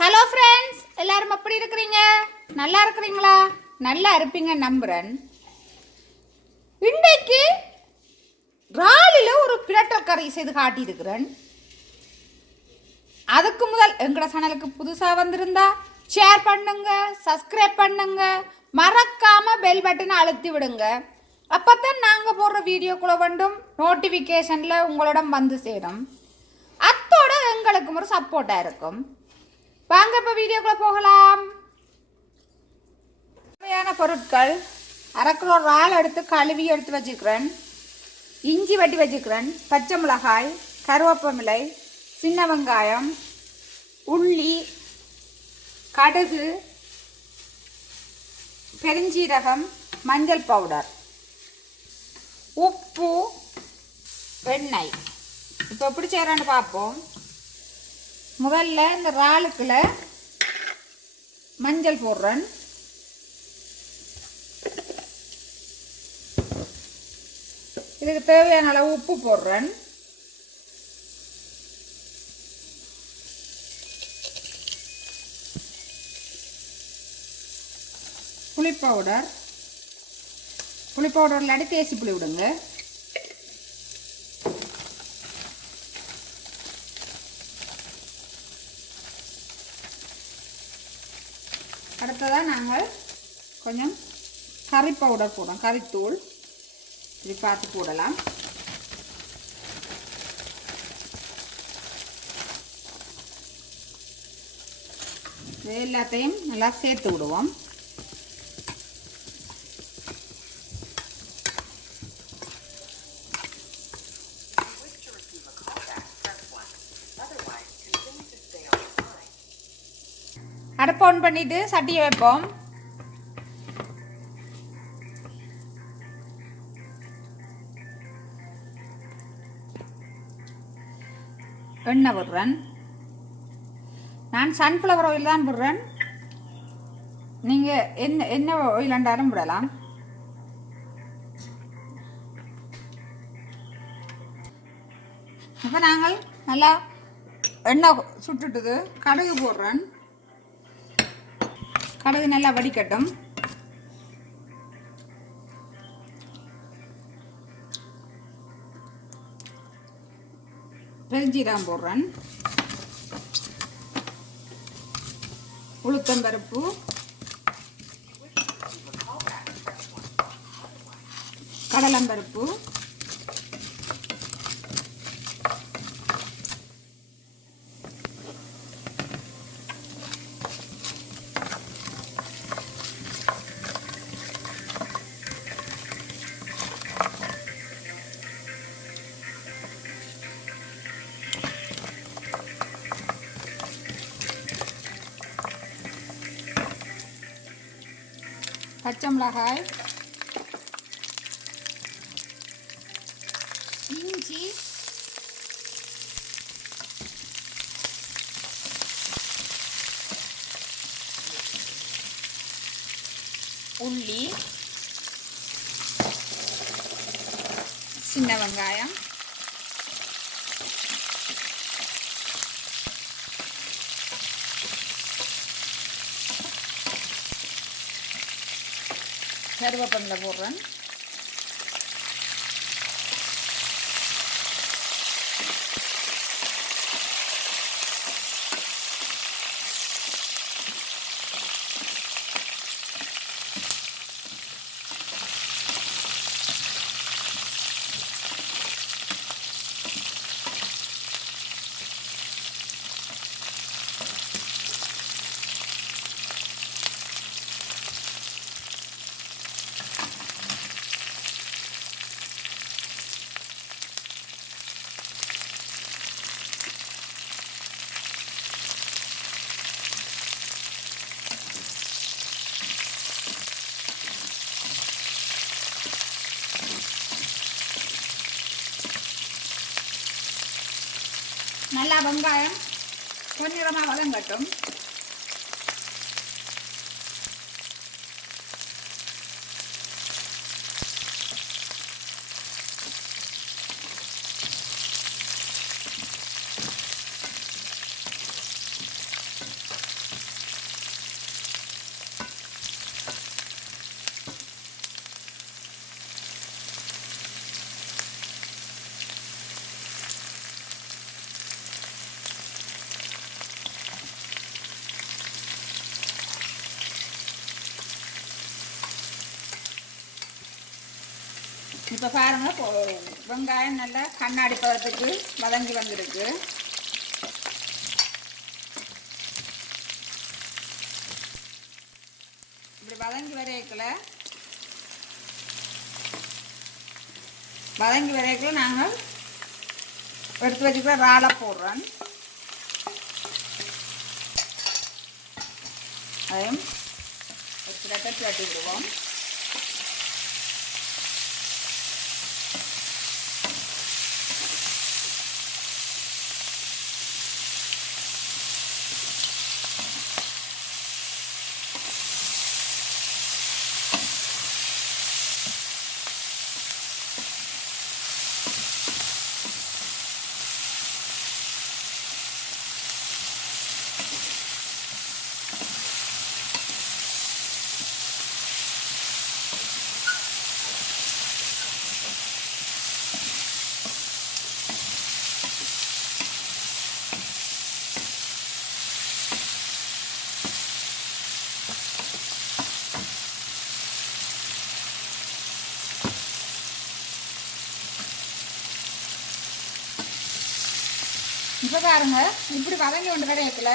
Hello friends எல்லாரும் எப்படி இருக்கிறீங்க? நல்லா இருக்கிறீங்களா? நல்லா இருப்பீங்க நம்புறேன். இன்றைக்கு ராலில் ஒரு பிரட்டல் கறி செய்து காட்டியிருக்கிறேன். அதுக்கு முதல் எங்களோட சேனலுக்கு புதுசாக வந்திருந்தா ஷேர் பண்ணுங்க சப்ஸ்கிரைப் பண்ணுங்க மறக்காம பெல் பட்டனை அழுத்தி விடுங்க. அப்போ தான் நாங்கள் போடுற வீடியோக்குள்ள வேண்டும் நோட்டிஃபிகேஷனில் உங்களிடம் வந்து சேரும். அத்தோட எங்களுக்கும் ஒரு சப்போர்ட்டாக இருக்கும். வாங்க இப்போ வீடியோக்குள்ள போகலாம். தேவையான பொருட்கள். அரை கிலோ இறால் எடுத்து கழுவி எடுத்து வச்சுக்கிறேன். இஞ்சி வட்டி வச்சுக்கிறேன். பச்சை மிளகாய் கருவேப்பமிலை சின்ன வெங்காயம் உள்ளி கடுகு பெருஞ்சீரகம் மஞ்சள் பவுடர் உப்பு வெண்ணெய். இப்போ எப்படி செய்கிறான்னு பார்ப்போம். முதல்ல இந்த இறாலுக்குள்ள மஞ்சள் போடுறேன். இதுக்கு தேவையான அளவு உப்பு போடுறேன். புளி பவுடர் புளி பவுடர் இல்லாட்டி தேசி புளி விடுங்க. அடுத்ததாக நாங்கள் கொஞ்சம் கறி பவுடர் போடுறோம் கறித்தூள் இது பார்த்து போடலாம். இது எல்லாத்தையும் நல்லா சேர்த்து விடுவோம். ஆன் பண்ணிட்டு சட்டியை வைப்போம். எண்ணெய் விடுறேன். நான் சன்ஃப்ளவர் ஆயில் தான் விடுறேன். நீங்கள் என்ன என்ன ஆயில் அண்டாரும் விடலாம். இப்போ நாங்கள் நல்லா எண்ணெய் சுட்டுட்டுது கடுகு போடுறேன். கடுகு நல்லா வடிக்கட்டும். பெருஞ்சீரகம் போடுறேன். உளுத்தம்பருப்பு கடலம்பருப்பு. பச்சை மிளகாய் இஞ்சி உள்ளி சின்ன வெங்காயம் போடுறேன். நல்லா வெங்காயம் பொன்னிறமாக வதங்கட்டும் இப்போ பாருங்கள் வெங்காயம் நல்லா கண்ணாடி பதத்துக்கு வதங்கி வந்திருக்கு. இப்படி வதங்கி வரைக்கல வதங்கி வரைக்கல நாங்கள் எடுத்து வச்சுக்கிற ராலை போடுறோம். அதையும் ஒரு தட்டி விடுவோம் இப்போ பாருங்க இப்படி வதங்கி கொண்டு கிடையத்துல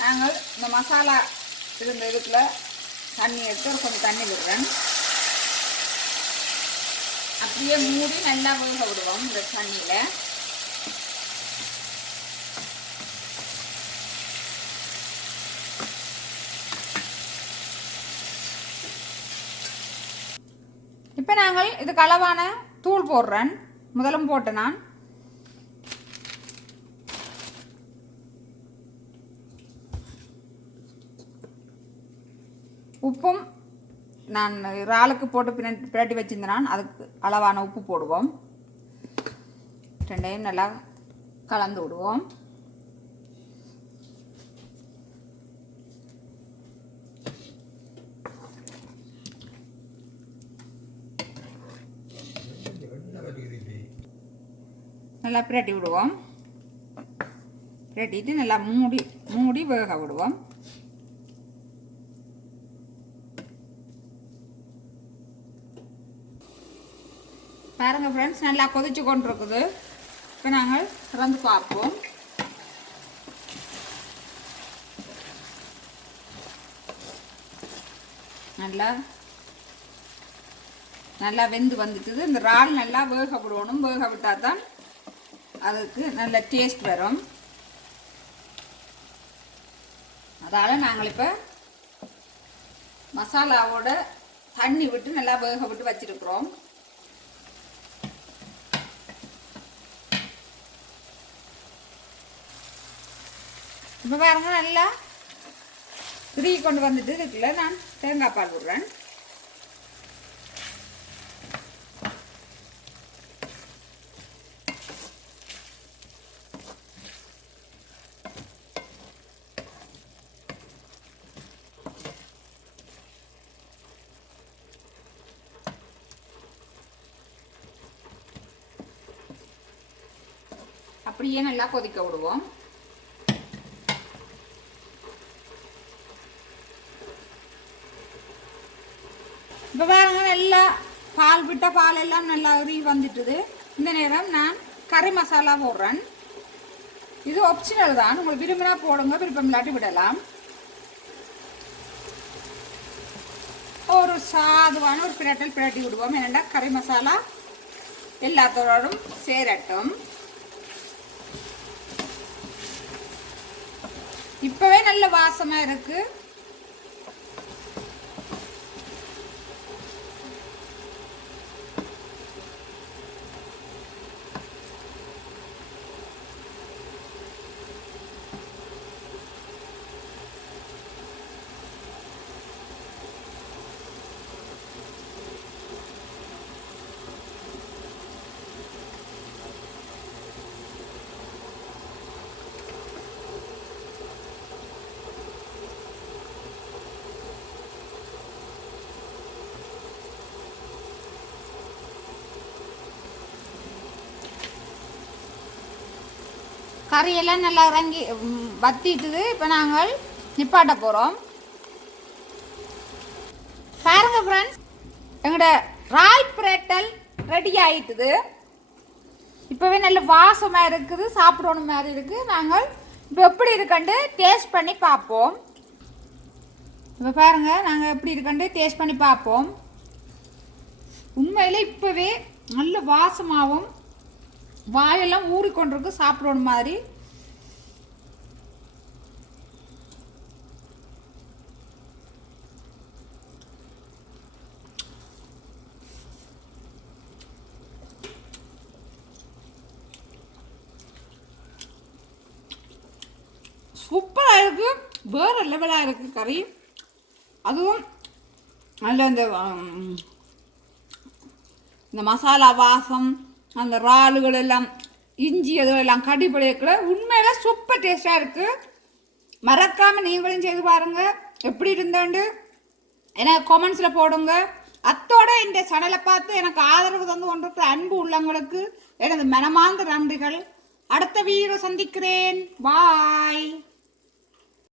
நாங்கள் இந்த மசாலா இருந்த இதுக்குள்ள தண்ணி எடுத்து ஒரு கொஞ்சம் தண்ணி விடுறேன். அப்படியே மூடி நல்லா வேக விடுவோம் இந்த தண்ணியில். இப்போ நாங்கள் இதுக்கு அளவான தூள் போடுறேன். முதலும் போட்டு நான். உப்பும் நான் இறாலுக்கு போட்டு பின்னாடி பிரட்டி வச்சிருந்தேன் நான் அதுக்கு அளவான உப்பு போடுவோம். ரெண்டையும் நல்லா கலந்து விடுவோம். நல்லா பிரட்டி விடுவோம். பிரட்டிட்டு நல்லா மூடி மூடி வேக விடுவோம். பாருங்கள் ஃப்ரெண்ட்ஸ் நல்லா கொதிச்சு கொண்டு இருக்குது இப்போ நாங்கள் திறந்து பார்ப்போம். நல்லா நல்லா வெந்து வந்துட்டுது. இந்த இறால் நல்லா வேக விடணும். வேக விட்டால் தான் அதுக்கு நல்ல டேஸ்ட் வரும். அதால் நாங்கள் இப்போ மசாலாவோட தண்ணி விட்டு நல்லா வேக விட்டு வச்சுருக்குறோம். இப்போ பாருங்க நல்லா திருகி கொண்டு வந்துட்டு இதுக்குள்ள நான் தேங்காய் பால் விடுறேன் அப்படியே நல்லா கொதிக்க விடுவோம். இப்போ பாருங்க நல்லா பால் விட்ட பால் எல்லாம் நல்லா உருகி வந்துட்டுது. இந்த நேரம் நான் கறி மசாலா போடுறேன். இது ஆப்ஷனல் தான். உங்களுக்கு விரும்பினா போடுங்க விருப்பம் இல்லாட்டி விடலாம். ஒரு சாதுவான ஒரு பிரட்டல் பிரட்டி விடுவோம். என்னென்னா கறி மசாலா எல்லாத்தோடும் சேரட்டும். இப்போவே நல்ல வாசமாக இருக்குது கறியெல்லாம் நல்லா இறங்கி வத்திட்டுது. இப்போ நாங்கள் நிப்பாட்ட போகிறோம் பாருங்க ஃப்ரெண்ட்ஸ் எங்களோட பிரேட்டல் ரெடி ஆயிட்டுது. இப்போவே நல்ல வாசமாக இருக்குது சாப்பிடணும் மாதிரி இருக்குது நாங்கள் இப்போ எப்படி இருக்கண்டு டேஸ்ட் பண்ணி பார்ப்போம். இப்போ பாருங்கள் நாங்கள் எப்படி இருக்கண்டு டேஸ்ட் பண்ணி பார்ப்போம். உண்மையில் இப்போவே நல்ல வாசமாகவும் வாயெல்லாம் ஊறிக்கொண்டிருக்கு சாப்பிடணும் மாதிரி. சூப்பராக இருக்குது வேறு லெவலாக இருக்குது கறி. அதுவும் நல்ல இந்த இந்த மசாலா வாசம் அந்த இறாலுகள் எல்லாம் இஞ்சி அதெல்லாம் கடிப்படையக்குள்ள உண்மையில் சூப்பர் டேஸ்ட்டாக இருக்குது மறக்காமல் நீங்களும் செய்து பாருங்கள் எப்படி இருந்தாண்டு எனக்கு கமெண்ட்ஸில் போடுங்க. அத்தோட இந்த சேனலை பார்த்து எனக்கு ஆதரவு தந்து கொண்டிருக்கிற அன்பு உள்ளவங்களுக்கு எனது மனமார்ந்த நன்றிகள். அடுத்த வீடியோ சந்திக்கிறேன். பாய்